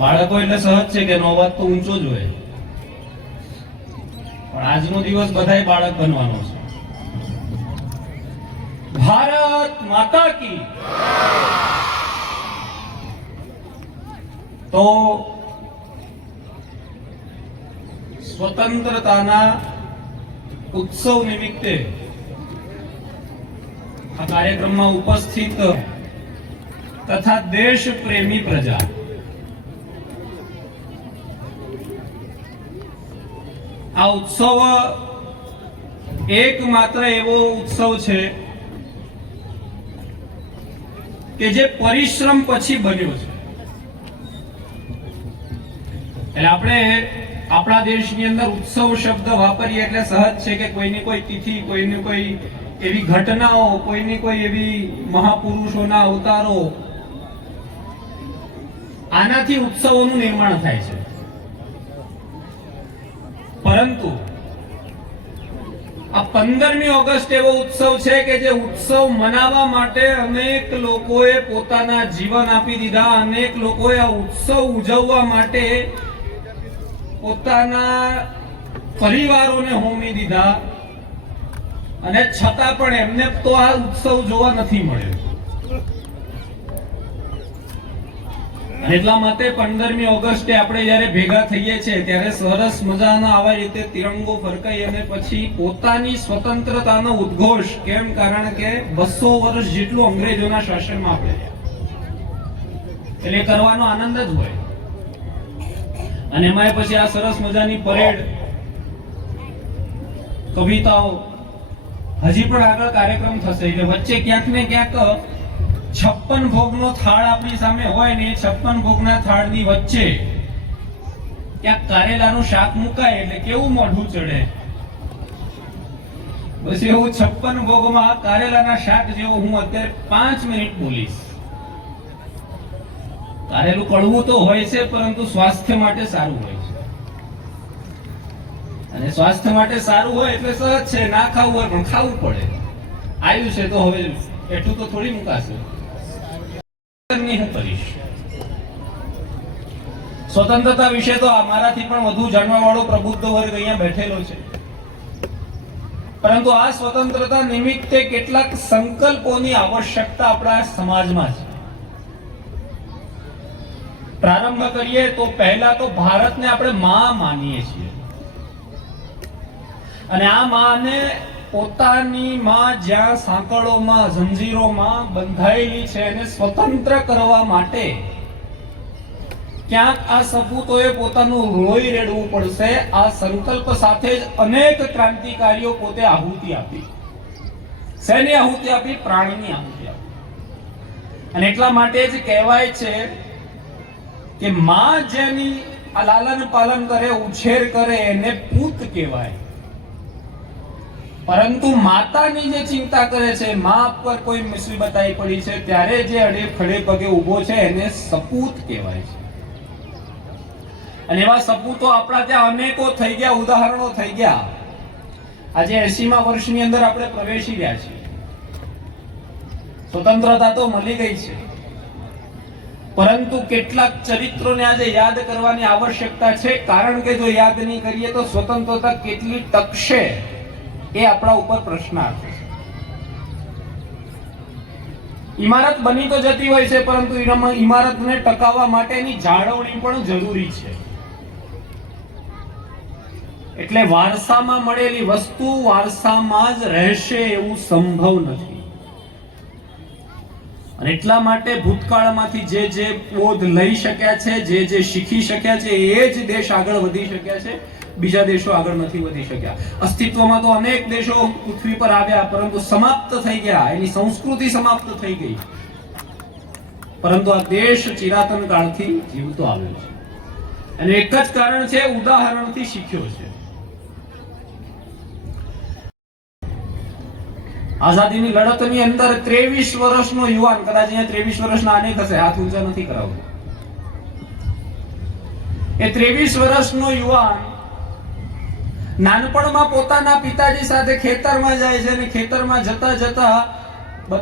બાળકો એટલે સહજ છે કે એનો અવાજ તો ઊંચો જ હોય, પણ આજનો દિવસ બધાય બાળક બનવાનો છે. ભારત માતા કી. તો સ્વતંત્રતાના ઉત્સવ નિમિત્તે આ કાર્યક્રમમાં ઉપસ્થિત તથા દેશ પ્રેમી પ્રજા, આ ઉત્સવ એકમાત્ર એવો ઉત્સવ છે કે જે પરિશ્રમ પછી બન્યો છે. એટલે આપણે આપણા દેશની અંદર ઉત્સવ શબ્દ વાપરીએ એટલે સહજ છે કે કોઈની કોઈ તિથિ, કોઈની કોઈ એવી ઘટનાઓ, કોઈની કોઈ એવી મહાપુરુષોના અવતારો, આનાથી ઉત્સવોનું નિર્માણ થાય છે. પરંતુ આ 15મી ઓગસ્ટ એવો ઉત્સવ છે કે જે ઉત્સવ મનાવવા માટે અનેક લોકોએ પોતાના જીવન આપી દીધા, અનેક લોકોએ આ ઉત્સવ ઉજવવા માટે પોતાના પરિવારોને હોમી દીધા, અને છતાં પણ એમને તો આ ઉત્સવ જોવા નથી મળ્યો. એટલા માટે 15મી ઓગસ્ટે આપણે જયારે ભેગા થઈએ છીએ ત્યારે સરસ મજાના આવા રીતે તિરંગો ફરકાઈ અને પછી પોતાની સ્વતંત્રતાનો ઉદ્ઘોષ. કેમ? કારણ કે 200 વર્ષ જેટલું અંગ્રેજોના શાસનમાં આપણે એટલે કરવાનો આનંદ જ હોય. અને એમાં પછી આ સરસ મજાની પરેડ, કવિતાઓ, હજી પણ આગળ કાર્યક્રમ થશે. એટલે વચ્ચે ક્યાંક ને ક્યાંક 56 ભોગનો થાળ આપણી સામે હોય ને, 56 ભોગના થાળની વચ્ચે ક્યાંક કારેલાનું શાક મુકાય એટલે કેવું મોઢું ચડે. બસ એવું 56 ભોગમાં કારેલાના શાક જેવો હું અત્યારે 5 મિનિટ બોલીશ. કારેલું કડવું તો હોય છે, પરંતુ સ્વાસ્થ્ય માટે સારું હોય છે. અને સ્વાસ્થ્ય માટે સારું હોય એટલે સહજ છે, ના ખાવું હોય પણ ખાવું પડે. આવ્યું છે તો હવે એટલું તો થોડી મુકાશે. હું કરીશ સ્વતંત્રતા વિશે તો મારાથી પણ વધુ જાણવા વાળો પ્રબુદ્ધ વર્ગ અહીંયા બેઠેલો છે. પરંતુ આ સ્વતંત્રતા નિમિત્તે કેટલાક સંકલ્પોની આવશ્યકતા આપણા સમાજમાં છે. પ્રારંભ કરીએ તો પહેલા તો ભારતને આપણે માં માનીએ છીએ, અને આ માને પોતાની માં જ્યાં સાંકળોમાં, જંજીરોમાં બંધાયેલી છે એને સ્વતંત્ર કરવા માટે ક્યાંક આ સપૂતોએ પોતાનું લોહી રેડવું પડશે. આ સંકલ્પ સાથે જ અનેક ક્રાંતિકારીઓ પોતે આહુતિ આપી. શેની આહુતિ આપી? પ્રાણની આહુતિ આપી. અને એટલા માટે જ કહેવાય છે કે માં જેની લાલન પાલન કરે, ઉછેર કરે એને પૂત કહેવાય. પરંતુ માતાની જે ચિંતા કરે છે, માં પર કોઈ મુસીબત આવી પડી છે ત્યારે જે અડે ખડે પગે ઉભો છે એને સપૂત કહેવાય છે. અને એવા સપૂતો આપણા ત્યાં અનેકો થઈ ગયા, ઉદાહરણો થઈ ગયા. આજે 80મા વર્ષની અંદર આપણે પ્રવેશી રહ્યા છીએ. સ્વતંત્રતા તો મળી ગઈ છે, પરંતુ કેટલાક ચરિત્રોને આજે યાદ કરવાની આવશ્યકતા છે. કારણ કે જો યાદ નહીં કરીએ તો સ્વતંત્રતા કેટલી ટકશે એ આપણા ઉપર પ્રશ્નાર્થ છે. ઇમારત બની તો જતી હોય છે, પરંતુ ઇમારતને ટકાવવા માટેની જાળવણી પણ જરૂરી છે. એટલે વારસામાં મળેલી વસ્તુ વારસામાં જ રહેશે એવું સંભવ નથી. અને એટલા માટે ભૂતકાળમાંથી જે બોધ લઈ શક્યા છે, જે શીખી શક્યા છે, એ જ દેશ આગળ વધી શક્યા છે. બીજા દેશો આગળ નથી વધી શક્યા. અસ્તિત્વમાં તો અનેક દેશો પૃથ્વી પર આવ્યા, પરંતુ સમાપ્ત થઈ ગયા. એની સંસ્કૃતિ સમાપ્ત થઈ ગઈ. પરંતુ આ દેશ ચિરાતન કાળથી જીવતો આવ્યો છે. અને એક જ કારણ છે, ઉદાહરણથી શીખ્યો છે. આઝાદીની લડતની અંદર 23 વર્ષનો યુવાન, કદાચ અહીંયા 23 વર્ષના અનેક હશે, હાથ ઊંચા નથી કરાવતો. એ 23 વર્ષનો યુવાન નાનપણમાં પોતાના પિતાજી સાથે ખેતરમાં જાય છે, અને ખેતરમાં જતા જતા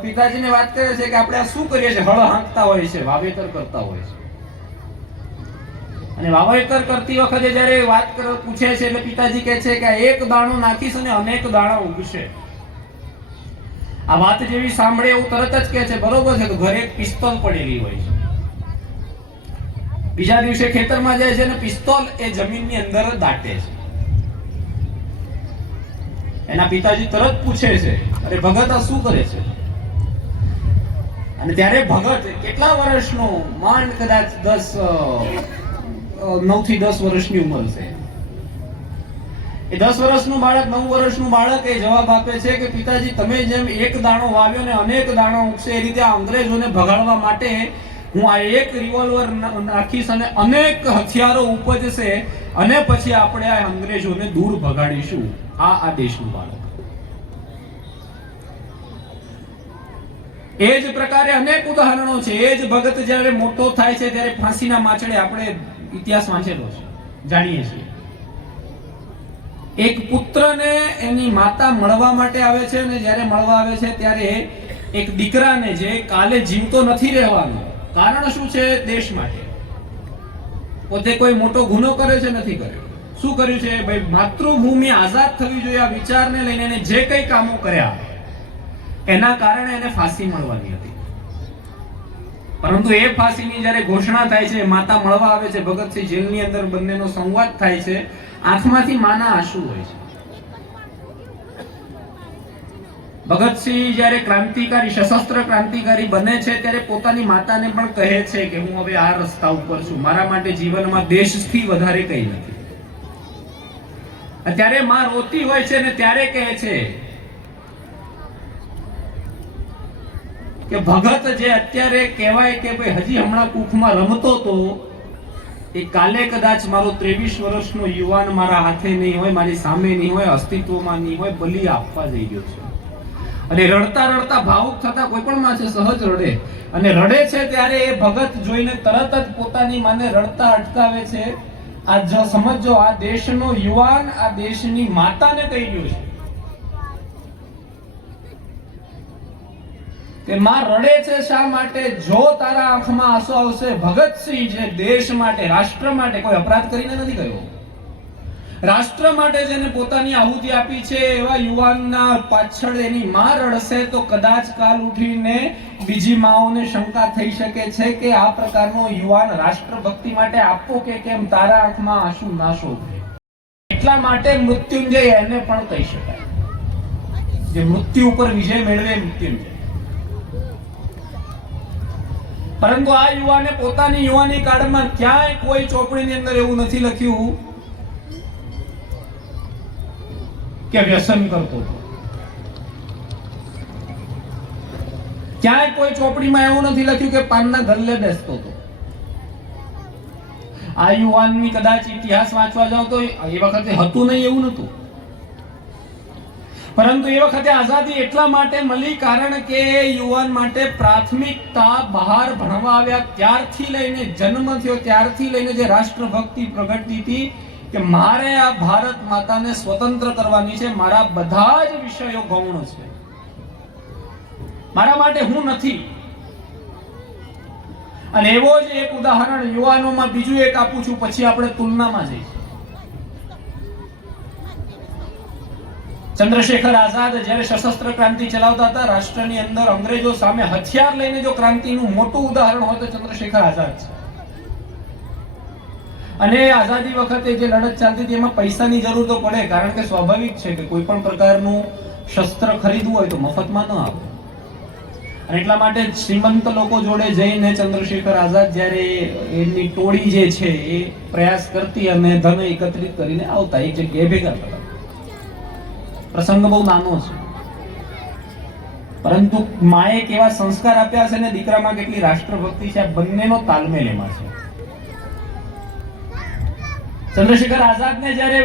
પિતાજીને વાત કરે છે કે આપણે આ શું કરીએ છીએ? હળ હાંકતા હોય છે, વાવેતર કરતા હોય છે. અને વાવેતર કરતી વખતે જ્યારે વાત પૂછે છે એટલે પિતાજી કહે છે કે એક દાણો નાખીશ અને અનેક દાણા ઉગશે. આ વાત જેવી સાંભળે એવું તરત જ કહે છે બરોબર છે. તો ઘરે એક પિસ્તોલ પડેલી હોય છે. બીજા દિવસે ખેતરમાં જાય છે અને પિસ્તોલ એ જમીનની અંદર દાટે છે. એના પિતાજી તરત પૂછે છે અરે ભગત આ શું કરે છે? અને ત્યારે ભગત કેટલા વર્ષનો, માંડ કદાચ 9 થી 10 વર્ષની ઉંમર છે. એ 10 વર્ષનું બાળક, 9 વર્ષનું બાળક એ જવાબ આપે છે કે પિતાજી તમે જેમ એક દાણો વાવ્યો ને અનેક દાણા ઉગશે એ રીતે આ અંગ્રેજોને ભગાડવા માટે હું આ એક રિવોલ્વર નાખીશ અને અનેક હથિયારો ઉપજશે અને પછી આપણે આ અંગ્રેજોને દૂર ભગાડીશું. આ દેશનું બાળક. એ જ પ્રકારે અનેક ઉદાહરણો છે. એ જ ભગત જ્યારે મોટો થાય છે ત્યારે ફાંસીના માચડે આપણે ઇતિહાસ વાંચેલો છે, જાણીએ છીએ. એક પુત્રને એની માતા મળવા માટે આવે છે અને જ્યારે મળવા આવે છે ત્યારે એક દીકરાને જે કાલે જીવતો નથી રહેવાનો, કારણ શું છે? દેશ માટે. પોતે કોઈ મોટો ગુનો કરે છે? નથી કર્યો. શું કર્યું છે? ભાઈ માતૃભૂમિ આઝાદ થવી જોઈએ આ વિચારને લઈને એને જે કંઈ કામો કર્યા એના કારણે એને ફાંસી મળવાની હતી. પરંતુ એ ફાંસીની જ્યારે ઘોષણા થાય છે, માતા મળવા આવે છે, ભગતસિંહ જેલની અંદર બંનેનો સંવાદ થાય છે, આંખમાંથી માના આંસુ હોય છે. ભગતસિંહ જ્યારે ક્રાંતિકારી, સશસ્ત્ર ક્રાંતિકારી બને છે ત્યારે પોતાની માતાને પણ કહે છે કે હું હવે આ રસ્તા ઉપર છું, મારા માટે જીવનમાં દેશથી વધારે કંઈ નથી. ત્યારે માં રોતી હોય છે ને ત્યારે કહે છે કે ભગત જે અત્યારે કહેવાય કે ભાઈ હજી હમણાં કુખમાં રમતો તો એ કાલે કદાચ મારો 23 વર્ષનો યુવાન મારા હાથે નહીં હોય, મારી સામે નહીં હોય, અસ્તિત્વમાં નહીં હોય, બલિ આપવા જઈ ગયો છે. અને રડતા રડતા ભાવુક થતા કોઈ પણ માં છે સહજ રડે. અને રડે છે ત્યારે એ ભગત જોઈને તરત જ પોતાની માને રડતા અટકાવે છે. આ જો સમજો, આ દેશનો યુવાન આ દેશની માતાને કહી રહ્યો છે કે માં રડે છે શા માટે? જો તારા આંખમાં આંસુ આવશે, ભગતસિંહ જે દેશ માટે, રાષ્ટ્ર માટે કોઈ અપરાધ કરીને નથી કર્યો, રાષ્ટ્ર માટે જેને પોતાની આહુતિ આપી છે એવા યુવાનના પાછળ એની માં રડશે તો કદાચ કાલ ઉઠીને બીજી માઓને શંકા થઈ શકે છે કે આ પ્રકારનો યુવાન રાષ્ટ્રભક્તિ માટે આપવો કે કેમ, તારા આંખમાં આંસુ ના શોધે. એટલા માટે મૃત્યુંજય એને પણ કહી શકાય, જે મૃત્યુ ઉપર વિજય મેળવે મૃત્યુંજય. પરંતુ આ યુવાને પોતાની યુવાની કાળમાં ક્યાંય કોઈ ચોપડીની અંદર એવું નથી લખ્યું કે વ્યસન કરતો હતો. ક્યાંય કોઈ ચોપડીમાં એવું નથી લખ્યું કે પાનના ગલ્લે બેસતો હતો. આ યુવાનની કદાચ ઇતિહાસ વાંચવા જાવ તો એ વખતે હતું નહીં એવું નતું. પરંતુ એ વખતે આઝાદી એટલા માટે મળી કારણ કે યુવાન માટે પ્રાથમિકતા બહાર ભણવા આવ્યા ત્યારથી લઈને, જન્મ થયો ત્યારથી લઈને જે રાષ્ટ્રભક્તિ પ્રગટતી હતી કે મારે આ ભારત માતાને સ્વતંત્ર કરવાની છે, મારા બધા જ વિષયો ગૌણ છે, મારા માટે હું નથી. અને એવો જ એક ઉદાહરણ યુવાનોમાં બીજું એક આપું છું, પછી આપણે તુલનામાં જઈશું. ચંદ્રશેખર આઝાદ જ્યારે સશસ્ત્ર ક્રાંતિ ચલાવતા હતા રાષ્ટ્રની અંદર, અંગ્રેજો સામે હથિયાર લઈને જો ક્રાંતિનું મોટું ઉદાહરણ હોય તો ચંદ્રશેખર આઝાદ છે. અને આઝાદી વખતે જે લડત ચાલતી હતી એમાં પૈસાની જરૂર તો પડે, કારણ કે સ્વાભાવિક છે કે કોઈ પણ પ્રકારનું શસ્ત્ર ખરીદવું હોય તો મફતમાં ન આવે. અને એટલા માટે શ્રીમંત લોકો જોડે જઈને ચંદ્રશેખર આઝાદ જ્યારે એમની ટોળી જે છે એ પ્રયાસ કરતી અને ધન એકત્રિત કરીને આવતા, એક જગ્યાએ ભેગા થતા. પ્રસંગ બહુ નાનો છે, પરંતુ માએ કેવા સંસ્કાર આપ્યા છે ને દીકરામાં કેટલી રાષ્ટ્રભક્તિ છે, આ બંનેનો તાલમેલ એમાં છે. ચંદ્રશેખર આઝાદને જ્યારે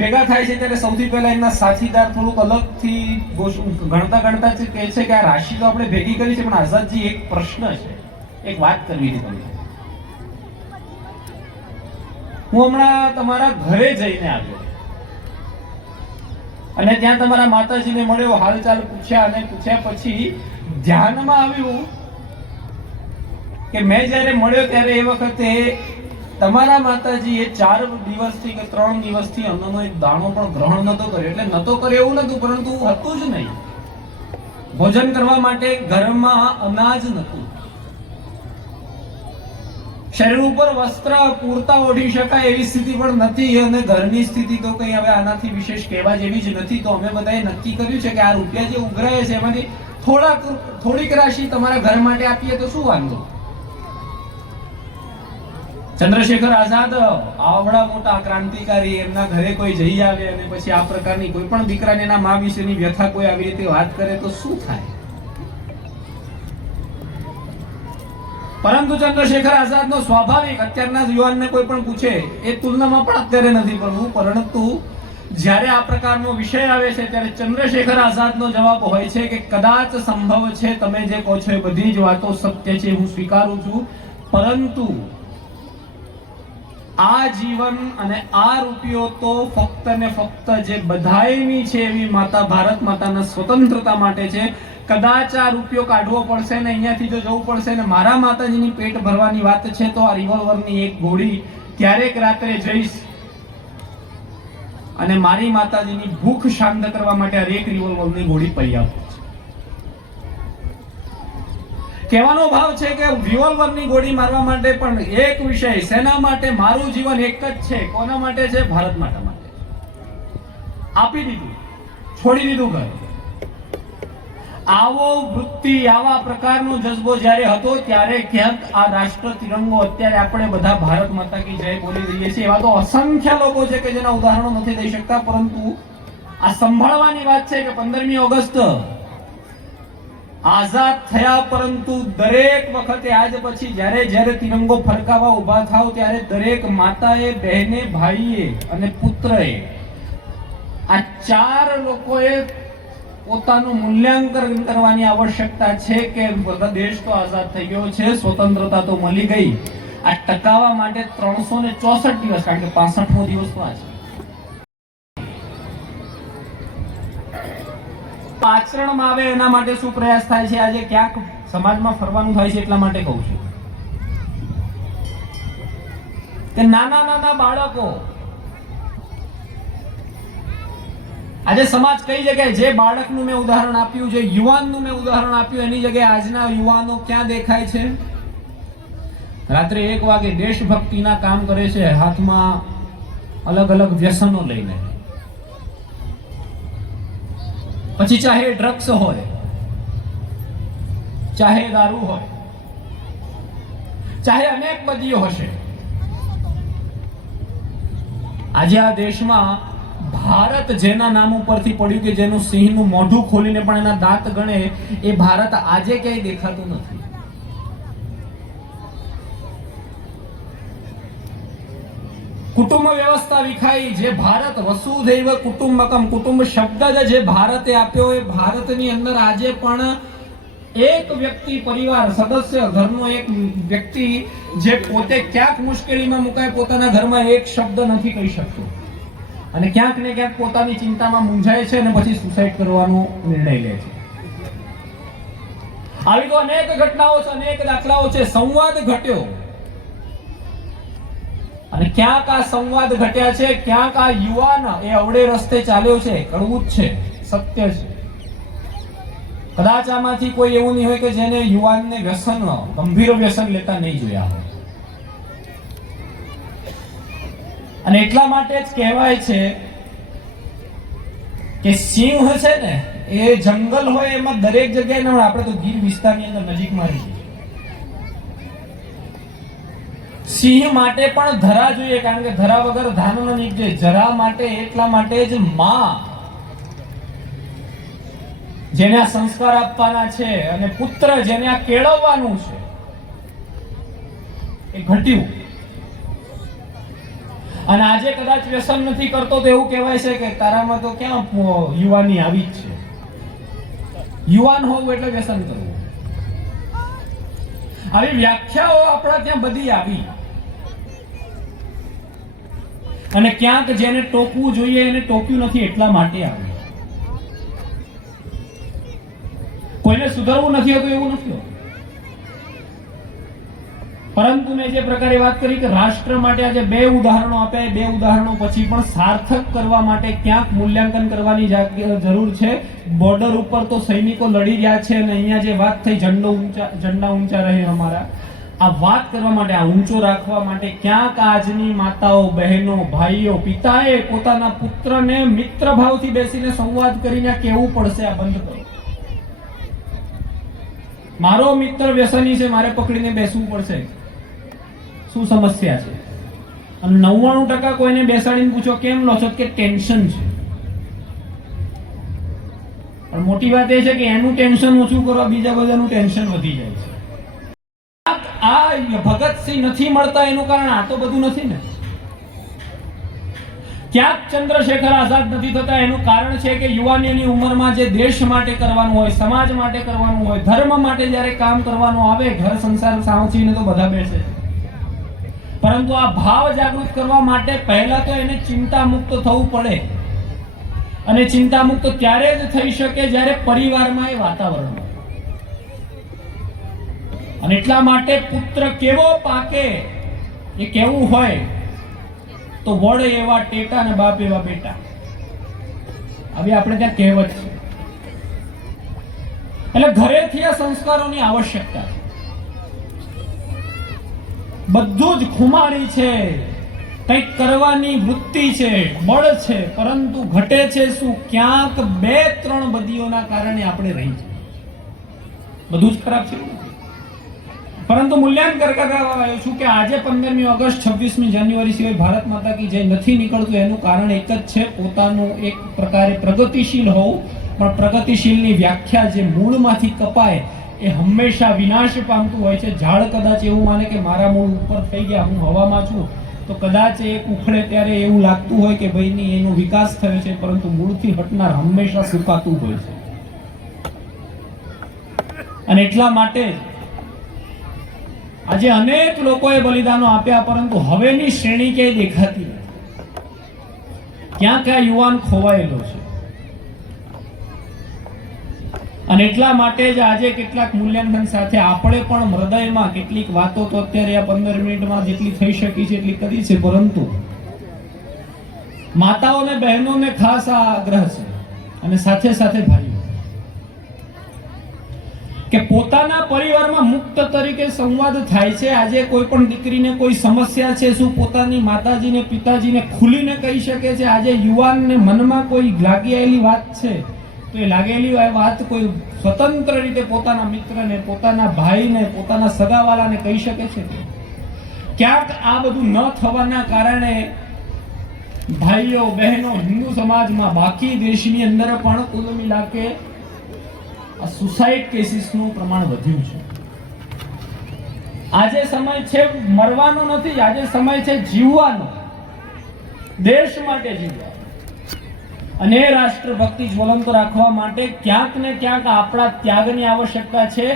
ભેગા થાય છે ત્યારે સૌથી પહેલા એમના સાથીદાર થોડુંક અલગથી ગણતા ગણતા કહે છે કે આ રાશિ તો આપણે ભેગી કરી છે, પણ આઝાદજી એક પ્રશ્ન છે, એક વાત કરવી છે તમને. હું હમણાં તમારા ઘરે જઈને આવ્યો અને ત્યાં તમારા માતાજીને મળ્યો, હાલચાલ પૂછ્યા અને પૂછ્યા પછી ધ્યાનમાં આવ્યું કે મેં જ્યારે મળ્યો ત્યારે એ વખતે તમારા માતાજી એ 4 દિવસથી કે 3 દિવસથી અન્નનો એક દાણો પણ ગ્રહણ નતો કર્યો. એટલે નતો કર્યો એવું નતું, પરંતુ હતું જ નહીં. ભોજન કરવા માટે ઘરમાં અનાજ નતું. શરીર ઉપર વસ્ત્ર પૂરતા ઓઢી શકાય એવી સ્થિતિ પણ નથી. અને ઘરની સ્થિતિ તો કઈ હવે આનાથી વિશેષ કહેવા જેવી જ નથી. તો અમે બધાએ નક્કી કર્યું છે કે આ રૂપિયા જે ઉઘરાય છે એમાંથી થોડીક રાશિ તમારા ઘર માટે આપીએ તો શું વાંધો. ચંદ્રશેખર આઝાદ આવડા મોટા ક્રાંતિકારી, એમના ઘરે કોઈ જઈ આવે અને પછી આ પ્રકારની કોઈ પણ દીકરાને એના મા વિશેની વ્યથા કોઈ આવી રીતે વાત કરે તો શું થાય. પરંતુ ચંદ્રશેખર આઝાદનો સ્વાભાવિક, અત્યારના યુવાનને કોઈ પણ પૂછે એ તુલનામાં પણ અત્યારે નથી પડવું, પરંતુ જ્યારે આ પ્રકારનો વિષય આવે છે ત્યારે ચંદ્રશેખર આઝાદનો જવાબ હોય છે કે કદાચ સંભવ છે તમે જે કહો છો એ બધી જ વાતો સત્ય છે, હું સ્વીકારું છું, પરંતુ આ જીવન અને આ રૂપિયો તો ફક્ત ને ફક્ત જે બધાયની છે એવી માતા ભારત માતાના સ્વતંત્રતા માટે છે. કદાચ આ રૂપિયો કાઢવો પડશે ને અહીંયાથી જો જવું પડશે ને મારા માતાજીની પેટ ભરવાની વાત છે તો આ રિવોલ્વરની એક ગોળી ક્યારેક રાત્રે જઈશ અને મારી માતાજીની ભૂખ શાંત કરવા માટે આ એક રિવોલ્વરની ગોળી પડી આપું. કહેવાનો ભાવ છે કે રિવોલ્વરની ગોળી મારવા માટે પણ એક વિષય, સેના માટે મારું જીવન એક જ છે. કોના માટે છે? ભારત માતા માટે. આપી દીધું, છોડી દીધું ઘર. આવો વૃત્તિ, આવા પ્રકારનો જજ્બો જ્યારે હતો ત્યારે ક્યાંક આ રાષ્ટ્ર તિરંગો, અત્યારે આપણે બધા ભારત માતા કી જય બોલી રહીએ છીએ, એવા તો અસંખ્ય લોકો છે કે જેના ઉદાહરણો નથી દઈ શકતા. પરંતુ આ સંભાળવાની વાત છે કે 15મી ઓગસ્ટ આઝાદ થયા, પરંતુ દરેક વખતે આજ પછી જ્યારે તિરંગો ફરકાવા ઉભા થાવ ત્યારે દરેક માતાએ, બહેને, ભાઈએ અને પુત્રએ, આ 4 લોકોએ પોતાનું મૂલ્યાંકન કરવાની આવશ્યકતા છે કે દેશ તો આઝાદ થઈ ગયો છે, સ્વતંત્રતા તો મળી ગઈ. આ ટકાવવા માટે 364 દિવસ, કારણ કે 65મો દિવસ તો આ છે. આચરણમાં આવે એના માટે શું પ્રયાસ થાય છે? આજે ક્યાંક સમાજમાં ફરવાનું થાય છે એટલા માટે કહું છું કે નાના બાળકો, આજે સમાજ કઈ જગ્યાએ, જે બાળકનું મેં ઉદાહરણ આપ્યું, જે યુવાનનું મેં ઉદાહરણ આપ્યું, એની જગ્યાએ આજના યુવાનો ક્યાં દેખાય છે? રાત્રે 1 વાગે દેશભક્તિના કામ કરે છે, હાથમાં અલગ અલગ વ્યસનો લઈને. પછી ચાહે ડ્રગ્સ હોય, ચાહે દારૂ હોય, ચાહે અનેક બદીઓ હશે. આજે આ દેશમાં ભારત જેના નામ ઉપરથી પડ્યું, કે જેનું સિંહનું મોઢું ખોલીને પણ એના દાંત ગણે, એ ભારત આજે ક્યાંય દેખાતું નથી. કુટુંબ વ્યવસ્થા વિખાઈ. જે ભારત વસુધૈવ કુટુંબકમ, કુટુંબ શબ્દ જે ભારતે આપ્યો, એ ભારતની અંદર આજે પણ એક વ્યક્તિ, પરિવાર સદસ્ય, ઘરનો એક વ્યક્તિ જે પોતે ક્યાંક મુશ્કેલીમાં મુકાય, પોતાના ઘરમાં એક શબ્દ નથી કહી શકતો અને ક્યાંક ને ક્યાંક પોતાની ચિંતામાં મૂંઝાય છે અને પછી સુસાઇડ કરવાનો નિર્ણય લે છે. આવી તો અનેક ઘટનાઓ છે, અનેક દાખલાઓ છે. સંવાદ ઘટ્યો અને ક્યાંક આ સંવાદ ઘટ્યા છે, ક્યાંક આ યુવાન એ અવળે રસ્તે ચાલ્યો છે. કડવું જ છે, સત્ય છે. કદાચ આમાંથી કોઈ એવું નહીં હોય કે જેને યુવાનને વ્યસન, ગંભીર વ્યસન લેતા નહીં જોયા હોય. અને એટલા માટે જ કહેવાય છે કે સિંહ છે ને, એ જંગલ હોય એમાં દરેક જગ્યાએ ના, આપણે તો ગીર વિસ્તારની અંદર નજીકમાં રહીએ. સિંહ માટે પણ ધરા જોઈએ, કારણ કે ધરા વગર ધાન ન નીકળે. જરા માટે, એટલા માટે જ માં, જેને આ સંસ્કાર આપવાના છે, અને પુત્ર જેને આ કેળવવાનું છે, એ ઘટ્યું. અને આજે કદાચ વ્યસન નથી કરતો તો એવું કહેવાય છે કે તારામાં તો ક્યાં યુવાની આવી જ છે. યુવાન હોવું એટલે વ્યસન કરવું. આવી વ્યાખ્યાઓ આપણા ત્યાં બધી આવી. અને ક્યાંક જેને ટોકવું જોઈએ એને ટોક્યું નથી એટલા માટે આવી. કોઈને સુધરવું નથી હોતું એવું નથી હોતું. પરંતુ મેં જે પ્રકારે વાત કરી કે રાષ્ટ્ર માટે આજે બે ઉદાહરણો આપ્યા, બે ઉદાહરણો પછી પણ સાર્થક કરવા માટે ક્યાંક મૂલ્યાંકન કરવાની જરૂર છે. બોર્ડર ઉપર તો સૈનિકો લડી રહ્યા છે અને અહીંયા જે વાત થઈ ઝંડા ઊંચા રહે અમારા, આ વાત કરવા માટે, આ ઊંચો રાખવા માટે ક્યાંક આજની માતાઓ, બહેનો, ભાઈઓ, પિતાએ પોતાના પુત્રને મિત્ર ભાવથી બેસીને સંવાદ કરીને કહેવું પડશે આ બંધ કરો. મારો મિત્ર વ્યસની છે, મારે પકડીને બેસવું પડશે. શું સમસ્યા છે? અને 99% કોઈને બેસાડીને પૂછો કેમ લો છો કે ટેન્શન છે. પણ મોટી વાત એ છે કે એનું ટેન્શન ઓછું કરવા બીજા બધાનું ટેન્શન વધી જાય છે. આ ભગતસિંહ નથી મળતા એનું કારણ આ તો બધું નથી ને. ક્યાંક ચંદ્રશેખર આઝાદ નથી થતા એનું કારણ છે કે યુવાનીની ઉંમરમાં જે દેશ માટે કરવાનું હોય, સમાજ માટે કરવાનું હોય, ધર્મ માટે જ્યારે કામ કરવાનું આવે, ઘર સંસાર સાવચીને તો બધા બેસે છે. પરંતુ આ ભાવ જાગૃત કરવા માટે પહેલા તો એને ચિંતા મુક્ત થવું પડે. અને ચિંતા મુક્ત ત્યારે જ થઈ શકે જ્યારે પરિવારમાં એ વાતાવરણ હોય. અને એટલા માટે પુત્ર કેવો પાકે એ કેવું હોય તો વડ એવા ટેટા અને બાપ એવા બેટા, હવે આપણે ત્યાં કહેવત છે. એટલે ઘરેથી આ સંસ્કારોની આવશ્યકતા છે. બધું જ ખુમારી છે, કંઈક કરવાની વૃત્તિ છે, બળ છે, પરંતુ ઘટે છે શું? ક્યાંક 2-3 બદીઓના કારણે આપણે રહી છે. બધું જ ખરાબ છે પરંતુ મૂલ્યાંકન કરવા આવ્યો છું કે આજે 15મી ઓગસ્ટ 26મી જાન્યુઆરી સિવાય ભારત માતા કી જય નથી નીકળતું. એનું કારણ એક જ છે, પોતાનું એક પ્રકારે પ્રગતિશીલ હોવું. પણ પ્રગતિશીલની વ્યાખ્યા જે મૂળમાંથી કપાય એ હંમેશા વિનાશ પામતું હોય છે. ઝાડ કદાચ એવું માને કે મારા મૂળ ઉપર થઈ ગયા, હું હવામાં છું, તો કદાચ એક ઉખડે ત્યારે એવું લાગતું હોય કે ભાઈની એનો વિકાસ થયો છે, પરંતુ મૂળથી હટનાર હંમેશા સુકાતું હોય છે. અને એટલા માટે આજે અનેક લોકોએ બલિદાનો આપ્યા, પરંતુ હવેની શ્રેણી ક્યાંય દેખાતી નથી. ક્યાં ક્યાં યુવાન ખોવાયેલો છે. અને એટલા માટે જ આજે કેટલાક મૂલ્યાંકન સાથે આપણે પણ હૃદયમાં કેટલીક વાતો તો અત્યારે આ 15 મિનિટમાં જેટલી થઈ શકી છે એટલી કરી છે. પરંતુ માતાઓને, બહેનોને ખાસ આ આગ્રહ છે અને સાથે સાથે ભાઈઓ કે પોતાના પરિવારમાં મુક્ત તરીકે સંવાદ થાય છે. આજે કોઈ પણ દીકરીને કોઈ સમસ્યા છે, શું પોતાની માતાજીને, પિતાજીને ખુલીને કહી શકે છે? આજે યુવાનને મનમાં કોઈ લાગી આવેલી વાત છે તો એ લાગેલી વાત કોઈ સ્વતંત્ર રીતે પોતાના મિત્રને, પોતાના ભાઈને, પોતાના સગાવાલાને કહી શકે છે? ક્યાંક આ બધું ન થવાના કારણે ભાઈઓ, બહેનો, હિન્દુ સમાજમાં, બાકી દેશની અંદર પણ કુલ મિલાકે આ સુસાઇડ કેસીસનું પ્રમાણ વધ્યું છે. આજે સમય છે મરવાનો નથી, આજે સમય છે જીવવાનો, દેશ માટે જીવવાનો. અને રાષ્ટ્રભક્તિ જ્વલંત રાખવા માટે ક્યાંક ને ક્યાંક આપણા ત્યાગની આવશ્યકતા છે.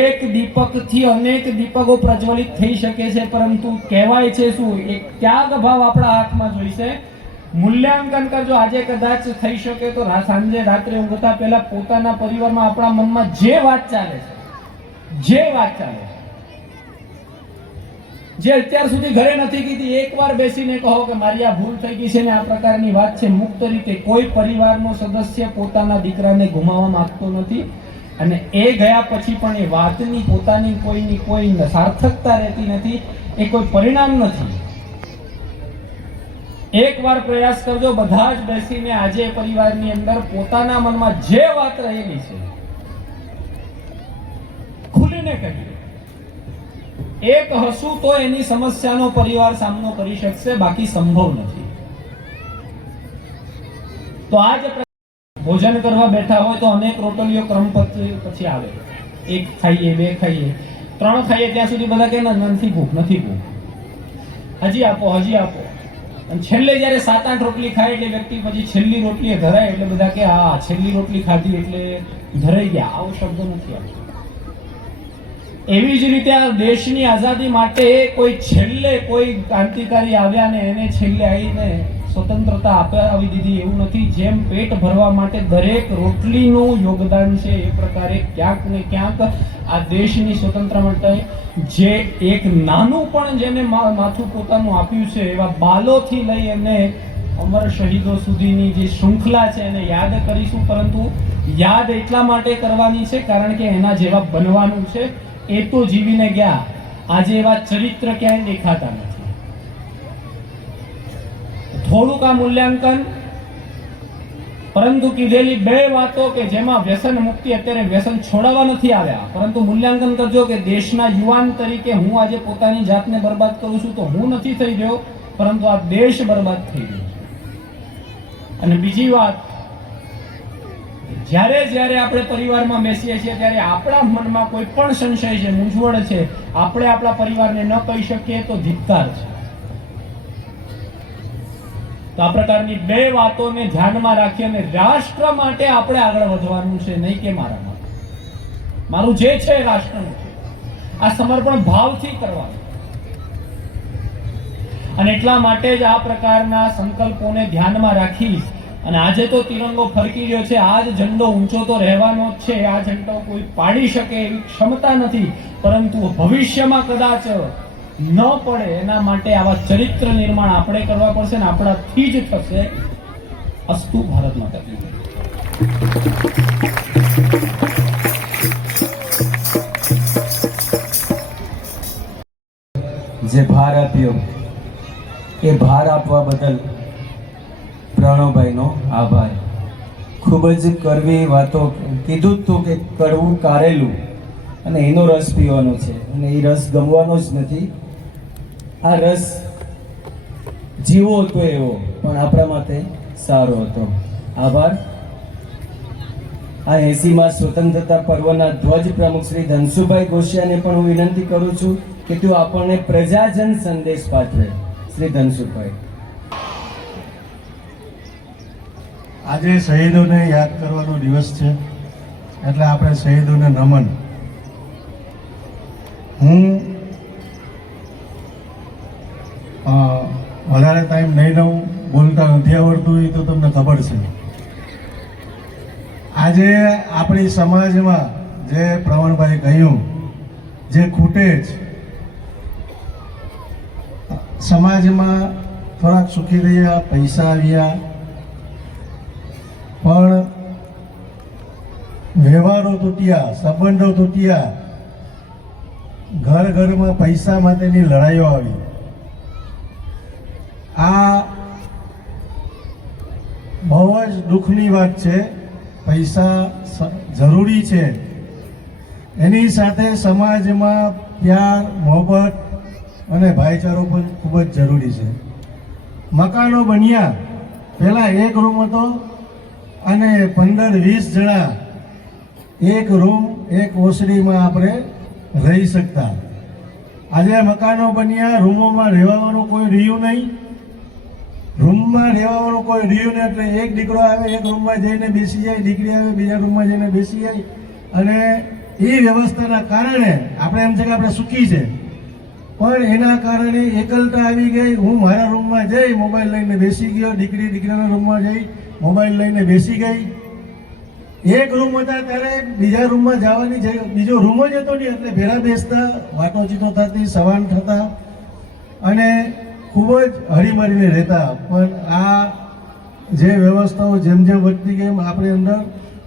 એક દીપકથી અનેક દીપકો પ્રજ્વલિત થઈ શકે છે, પરંતુ કહેવાય છે શું, એક ત્યાગ ભાવ આપણા હાથમાં જોઈશે. મૂલ્યાંકન કરજો. આજે કદાચ થઈ શકે તો સાંજે રાત્રે ઊંઘતા પહેલા પોતાના પરિવારમાં આપણા મનમાં જે વાત ચાલે છે, જે અત્યાર સુધી ઘરે નથી કીધી, એકવાર બેસીને કહો કે મારી આ ભૂલ થઈ ગઈ છે ને આ પ્રકારની વાત છે. મુક્ત રીતે કોઈ પરિવારનો સદસ્ય પોતાના દીકરાને ગુમાવવા માંગતો નથી. અને એ ગયા પછી પણ એ વાતની પોતાની કોઈ સાર્થકતા રહેતી નથી, એ કોઈ પરિણામ નથી. એકવાર પ્રયાસ કરજો, બધા જ બેસીને આજે પરિવારની અંદર પોતાના મનમાં જે વાત રહેલી છે ખુલીને કહીએ. એક હસું તો એની સમસ્યાનો પરિવાર સામનો કરી શકશે, બાકી સંભવ નથી. તો આજ ભોજન કરવા બેઠા હોય તો અનેક રોટલીઓ ક્રમ પછી આવે. 1 ખાઈએ, 2 ખાઈએ, 3 ખાઈએ, ત્યાં સુધી બધા કહે નથી ભૂખ, હજી આપો. અને છેલ્લે જયારે 7-8 રોટલી ખાય એટલે વ્યક્તિ પછી છેલ્લી રોટલી ધરાય એટલે બધા કે આ છેલ્લી રોટલી ખાધી એટલે ધરાઈ ગયા. આવો શબ્દ નથી આવતો. એવી જ રીતે આ દેશની આઝાદી માટે કોઈ છેલ્લે કોઈ ક્રાંતિકારી આવ્યા ને એને છેલ્લે આવીને સ્વતંત્રતા અપાવી દીધી એવું નથી. જેમ પેટ ભરવા માટે દરેક રોટલીનું યોગદાન છે એ પ્રકારે ક્યાંક ને ક્યાંક આ દેશની સ્વતંત્ર માટે જે એક નાનું પણ જેને માથું પોતાનું આપ્યું છે એવા બાલોથી લઈ અને અમર શહીદો સુધીની જે શૃંખલા છે એને યાદ કરીશું. પરંતુ યાદ એટલા માટે કરવાની છે કારણ કે એના જેવા બનવાનું છે. એ તો જીવીને ગયા, આજે એવા ચરિત્ર ક્યાંય દેખાતા નથી. થોડુંક આ મૂલ્યાંકન, પરંતુ કીધેલી બે વાતો કે જેમાં વ્યસન મુક્તિ, અત્યારે વ્યસન છોડાવવા નથી આવ્યા, પરંતુ મૂલ્યાંકન કરજો કે દેશના યુવાન તરીકે હું આજે પોતાની જાતને બરબાદ કરું છું તો હું નથી થઈ ગયો, પરંતુ આ દેશ બરબાદ થઈ ગયો. અને બીજી વાત, જ્યારે જ્યારે આપણે પરિવારમાં બેસીએ છીએ ત્યારે આપણા મનમાં કોઈ પણ સંશય છે, મૂંઝવણ છે, આપણે આપણા પરિવારને ન કહી શકીએ તો ધિક્કાર છે. તો આ પ્રકારની બે વાતોને ધ્યાનમાં રાખી અને રાષ્ટ્ર માટે આપણે આગળ વધવાનું છે, નહીં કે મારા માટે. મારું જે છે રાષ્ટ્રનું છે, આ સમર્પણ ભાવથી કરવાનું. અને એટલા માટે જ આ પ્રકારના સંકલ્પોને ધ્યાનમાં રાખી અને આજે તો તિરંગો ફરકી રહ્યો છે. આજ ઝંડો ઊંચો તો રહેવાનો જ છે. આ ઝંડો કોઈ પાડી શકે એવી ક્ષમતા નથી, પરંતુ ભવિષ્યમાં કદાચ ન પડે એના માટે આવા ચરિત્ર નિર્માણ આપણે કરવા પડશે ને આપણાથી જ થશે. અસ્તુ ભારત માતા કી જય. જે ભાર આપ્યો એ ભાર આપવા બદલ પ્રણવભાઈનો આભાર. ખૂબ જ કરવી વાતો કીધું તું કે કડવું કારેલું અને એનો રસ પીવાનો છે અને એ રસ ગમવાનો જ નથી. આ રસ જીવો હતો એવો પણ આપણા માટે સારો હતો. આભાર. આ 80મા સ્વતંત્રતા પર્વના ધ્વજ પ્રમુખ શ્રી ધનસુભાઈ ગોશિયાને પણ હું વિનંતી કરું છું કે તેઓ આપણને પ્રજાજન સંદેશ પાઠવે. શ્રી ધનસુભાઈ. આજે શહીદોને યાદ કરવાનો દિવસ છે એટલે આપણે શહીદોને નમન. હું વધારે ટાઈમ નહીં લઉં, બોલતા નથી આવડતું એ તો તમને ખબર છે. આજે આપણી સમાજમાં જે પ્રવણભાઈ કહ્યું જે ખૂટે જ, સમાજમાં થોડાક સુખી રહ્યા, પૈસા આવ્યા, પણ વ્યવહારો તૂટ્યા, સંબંધો તૂટ્યા, ઘર ઘરમાં પૈસા માટેની લડાઈઓ આવી. આ બહુ જ દુઃખની વાત છે. પૈસા જરૂરી છે, એની સાથે સમાજમાં પ્યાર, મોહબ્બત અને ભાઈચારો પણ ખૂબ જ જરૂરી છે. મકાનો બન્યા, પહેલાં એક રૂમ હતો અને 15-20 જણા એક રૂમ, એક ઓસરીમાં આપણે રહી શકતા. આજે મકાનો બન્યા, રૂમોમાં રહેવાનું કોઈ રહ્યું નહીં. રૂમમાં રહેવાનું કોઈ રહ્યું નહીં એટલે એક દીકરો આવે, એક રૂમમાં જઈને બેસી જાય, દીકરી આવે, બીજા રૂમમાં જઈને બેસી જાય. અને એ વ્યવસ્થાના કારણે આપણે એમ છે કે આપણે સુખી છે, પણ એના કારણે એકલતા આવી ગઈ. હું મારા રૂમમાં જઈ મોબાઈલ લઈને બેસી ગયો, દીકરી દીકરાના રૂમમાં જઈ મોબાઈલ લઈને બેસી ગઈ. એક રૂમ હતા ત્યારે બીજા રૂમમાં જવાની બીજો રૂમ જ હતો નહીં, એટલે ભેળા બેસતા, વાતોચીતો થતી, સવાન થતા અને ખૂબ જ હળીમળીને રહેતા. પણ આ જે વ્યવસ્થાઓ જેમ જેમ વધતી ગઈ એમ આપણી અંદર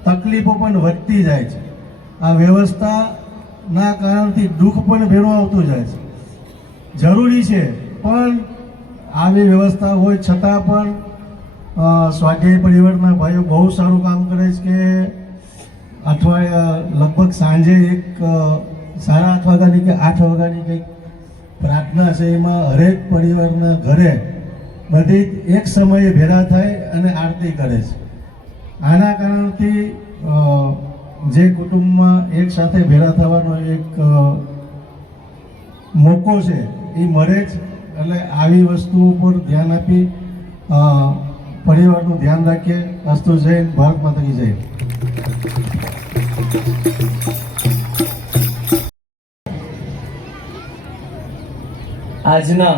તકલીફો પણ વધતી જાય છે. આ વ્યવસ્થાના કારણથી દુઃખ પણ ભેળું આવતું જાય છે. જરૂરી છે, પણ આવી વ્યવસ્થા હોય છતાં પણ સ્વાધ્યાય પરિવારના ભાઈઓ બહુ સારું કામ કરે છે કે અઠવાડિયા લગભગ સાંજે એક 8:30 વાગ્યાની કે 8 વાગ્યાની કંઈક પ્રાર્થના છે, એમાં હરેક પરિવારના ઘરે બધી એક સમયે ભેગા થાય અને આરતી કરે છે. આના કારણથી જે કુટુંબમાં એક સાથે ભેગા થવાનો એક મોકો છે એ મળે જ. એટલે આવી વસ્તુઓ પર ધ્યાન આપી પરિવારનું ધ્યાન રાખીએ. અસ્તુ જય ભારત માતા કી જય. આજના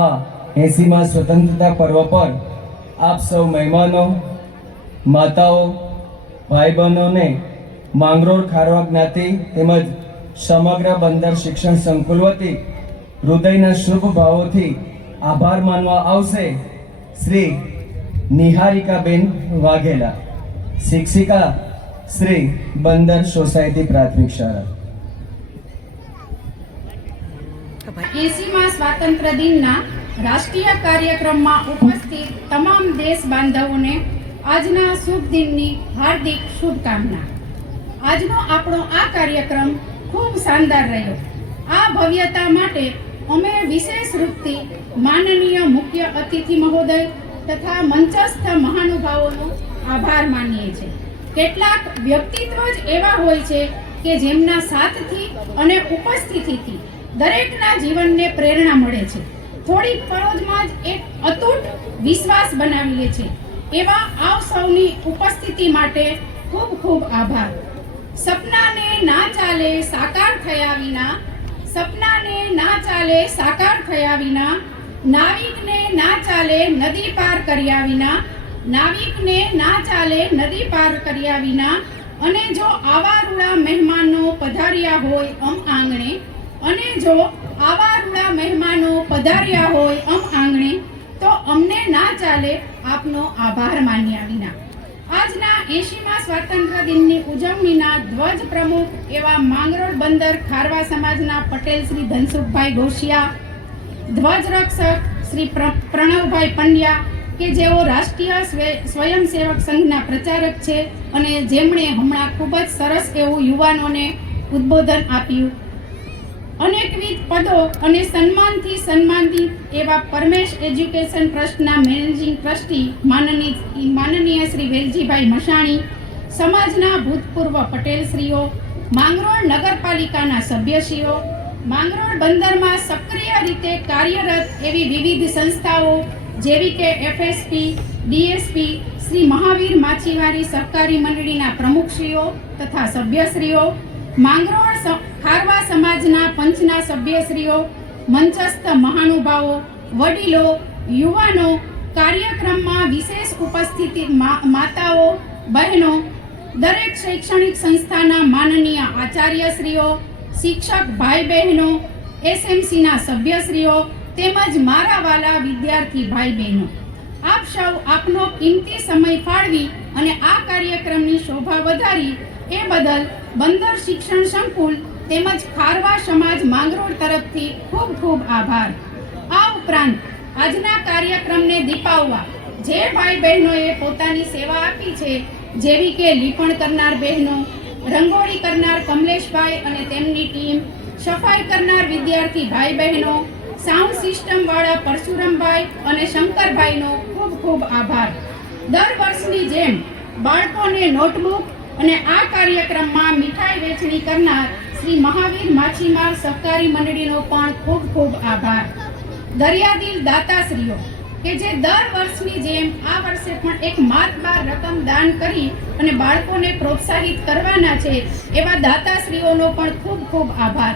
આ 80મા સ્વતંત્રતા પર્વ પર આપ સૌ મહેમાનો, માતાઓ, ભાઈ બહેનોને માંગરોળ ખારવા જ્ઞાતિ તેમજ સમગ્ર બંદર શિક્ષણ સંકુલ વતી હૃદયના શુભ ભાવોથી આભાર માનવા આવશે. શ્રી નિહારિકાબેન વાઘેલા, શિક્ષિકા, શ્રી બંદર સોસાયટી પ્રાથમિક શાળા. 80મા સ્વાતંત્ર્ય દિનના રાષ્ટ્રીય કાર્યક્રમમાં ઉપસ્થિત તમામ દેશ બાંધવોને આજના શુભ દિનની હાર્દિક શુભકામના. આજનો આપણો આ કાર્યક્રમ ખૂબ શાનદાર રહ્યો. આ ભવ્યતા માટે અમે વિશેષ રૂપથી માનનીય મુખ્ય અતિથિ મહોદય તથા મંચસ્થ મહાનુભાવોનો આભાર માનીએ છીએ. કેટલાક વ્યક્તિત્વ જ એવા હોય છે કે જેમના સાથથી અને ઉપસ્થિતિથી દરેકના જીવનને પ્રેરણા મળે છે. થોડીક પરોજમાં જ એક અતૂટ વિશ્વાસ બનાવી લે છે. એવા આપ સૌની ઉપસ્થિતિ માટે ખૂબ ખૂબ આભાર. સપનાને ના ચાલે સાકાર થયા વિના, સપનાને ના ચાલે સાકાર થયા વિના, નાવિકને ના ચાલે નદી પાર કર્યા વિના, નાવિકને ના ચાલે નદી પાર કર્યા વિના. અને જો આવા રૂડા મહેમાનો પધાર્યા હોય આંગણે, અને જો આવા રૂડા મહેમાનો પધાર્યા હોય આંગણે, તો અમને ના ચાલે આપનો આભાર માન્યા વિના. આજના 80મા સ્વાતંત્ર્ય દિનની ઉજવણીના ધ્વજ પ્રમુખ એવા માંગરોળ બંદર ખારવા સમાજના પટેલ શ્રી ધનસુખભાઈ ગોશિયા, ધ્વજરક્ષક શ્રી પ્રણવભાઈ પંડ્યા કે જેઓ રાષ્ટ્રીય સ્વયંસેવક સંઘના પ્રચારક છે અને જેમણે હમણાં ખૂબ જ સરસ એવું યુવાનોને ઉદ્બોધન આપ્યું. અનેકવિધ પદો અને સન્માનથી સન્માનિત એવા પરમેશ એજ્યુકેશન ટ્રસ્ટના મેનેજિંગ ટ્રસ્ટી માનનીય શ્રી વેલજીભાઈ મશાણી, સમાજના ભૂતપૂર્વ પટેલશ્રીઓ, માંગરોળ નગરપાલિકાના સભ્યશ્રીઓ, માંગરોળ બંદરમાં સક્રિય રીતે કાર્યરત એવી વિવિધ સંસ્થાઓ જેવી કે એફએસપી, ડીએસપી, શ્રી મહાવીર માછીમારી સહકારી મંડળીના પ્રમુખશ્રીઓ તથા સભ્યશ્રીઓ, માંગરોળ ખારવા સમાજના પંચના સભ્યશ્રીઓ, મંચસ્થ મહાનુભાવો, વડીલો, યુવાનો, કાર્યક્રમમાં વિશેષ ઉપસ્થિતિ માતાઓ, બહેનો, દરેક શૈક્ષણિક સંસ્થાના માનનીય આચાર્યશ્રીઓ, શિક્ષક ભાઈ બહેનો, એસએમસીના સભ્યશ્રીઓ તેમજ મારા વાલા વિદ્યાર્થી ભાઈ બહેનો, આપ સૌ આપનો કિંમતી સમય ફાળવી અને આ કાર્યક્રમની શોભા વધારી એ બદલ બંદર શિક્ષણ સંકુલ તેમજ ખારવા સમાજ માંગરોળ તરફથી ખૂબ ખૂબ આભાર. આ ઉપરાંત આજના કાર્યક્રમને દીપાવવા જે ભાઈ બહેનોએ પોતાની સેવા આપી છે, જેવી કે લીપણ કરનાર બહેનો, રંગોળી કરનાર કમલેશભાઈ અને તેમની ટીમ, સફાઈ કરનાર વિદ્યાર્થી ભાઈ બહેનો, સાઉન્ડ સિસ્ટમ વાળા પરશુરામભાઈ અને શંકરભાઈનો ખૂબ ખૂબ આભાર. દર વર્ષની જેમ બાળકોને નોટબુક અને આ કાર્યક્રમમાં મીઠાઈ વેચણી કરનાર શ્રી મહાવીર માછીમાર સહકારી મંડળીનો પણ ખૂબ ખૂબ આભાર. દરિયાદિલ દાતાશ્રીઓ કે જે દર વર્ષની જેમ આ વર્ષે પણ એક માતબાર રકમ દાન કરી અને બાળકોને પ્રોત્સાહિત કરવાના છે, એવા દાતાશ્રીઓનો પણ ખૂબ ખૂબ આભાર.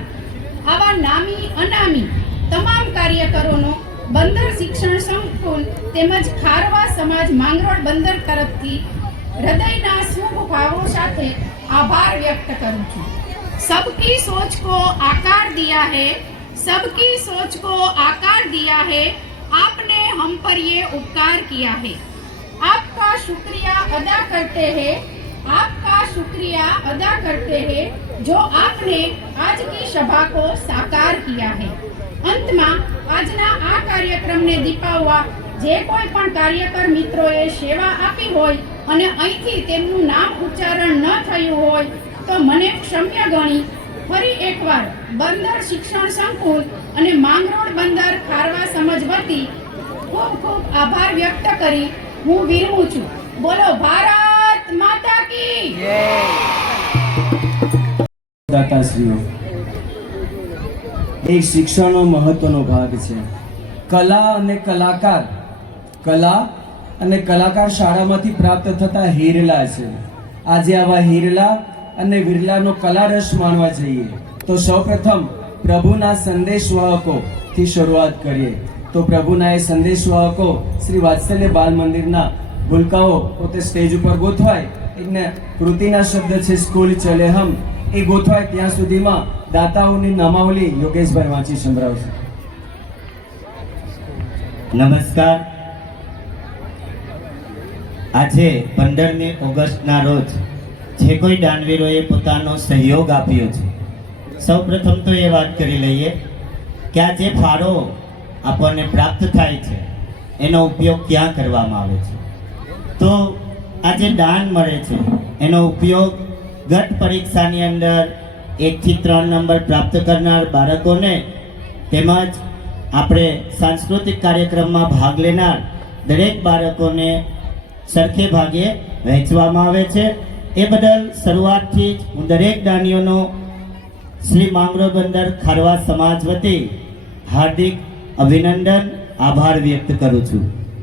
આવા નામી અનામી તમામ કાર્યકરોનો બંદર શિક્ષણ સંકુલ તેમજ ખારવા સમાજ માંગરોળ બંદર તરફથી હૃદયના શુભ ભાવો સાથે આભાર વ્યક્ત કરું છું. सबकी सोच को आकार दिया है, सबकी सोच को आकार दिया है, आपने हम पर ये उपकार किया है. आपका शुक्रिया अदा करते हैं, आपका शुक्रिया अदा करते हैं जो आपने आज की सभा को साकार किया है. અંતમાં આજના આ કાર્યક્રમને દીપાવવા જે કોઈ પણ કાર્યકર મિત્રોએ સેવા આપી હોય અને અહીંથી તેમનું નામ ઉચ્ચારણ ન થયું હોય તો મને ક્ષમ્ય ગણી ફરી એકવાર બંદર શિક્ષણ સંકુલ અને માંગરોળ બંદર ખારવા સમાજ વતી ખૂબ ખૂબ આભાર વ્યક્ત કરી હું વિરમું છું. બોલો ભારત માતા की દાતાશ્રીઓ, એક શિક્ષણનો મહત્વનો ભાગ છે. કલા અને કલાકાર શાળામાંથી પ્રાપ્ત થતા હિરલા છે. આજે આવા હિરલા અને વિરલાનો કલારસ માણવા જઈએ તો સૌપ્રથમ પ્રભુના સંદેશવાહકોથી શરૂઆત કરીએ. તો પ્રભુના એ સંદેશવાહકો શ્રી વાત્સલ્ય બાલ મંદિરના ભૂલકાઓ પોતે સ્ટેજ ઉપર ગોઠવાય એને કૃતિના શબ્દ છે સ્કૂલ ચલે હમ, એ ગોઠવાય ત્યાં સુધીમાં દાતાઓની નામાવલી યોગેશભાઈ વાંચી સંભળાવશે. નમસ્કાર. આજે 15મી ઓગસ્ટના રોજ જે કોઈ દાનવીરોએ પોતાનો સહયોગ આપ્યો છે, સૌપ્રથમ તો એ વાત કરી લઈએ કે આ જે ફાળો આપણને પ્રાપ્ત થાય છે એનો ઉપયોગ ક્યાં કરવામાં આવે છે. તો આ જે દાન મળે છે એનો ઉપયોગ ગત પરીક્ષાની અંદર 1 થી 3 નંબર પ્રાપ્ત કરનાર બાળકોને તેમજ આપણે સાંસ્કૃતિક કાર્યક્રમમાં ભાગ લેનાર દરેક બાળકોને સરખે ભાગે વહેંચવામાં આવે છે. એ બદલ શરૂઆતથી જ હું દરેક દાનીઓનો શ્રી માંગરો બંદર ખારવા સમાજ વતી હાર્દિક અભિનંદન, આભાર વ્યક્ત કરું છું.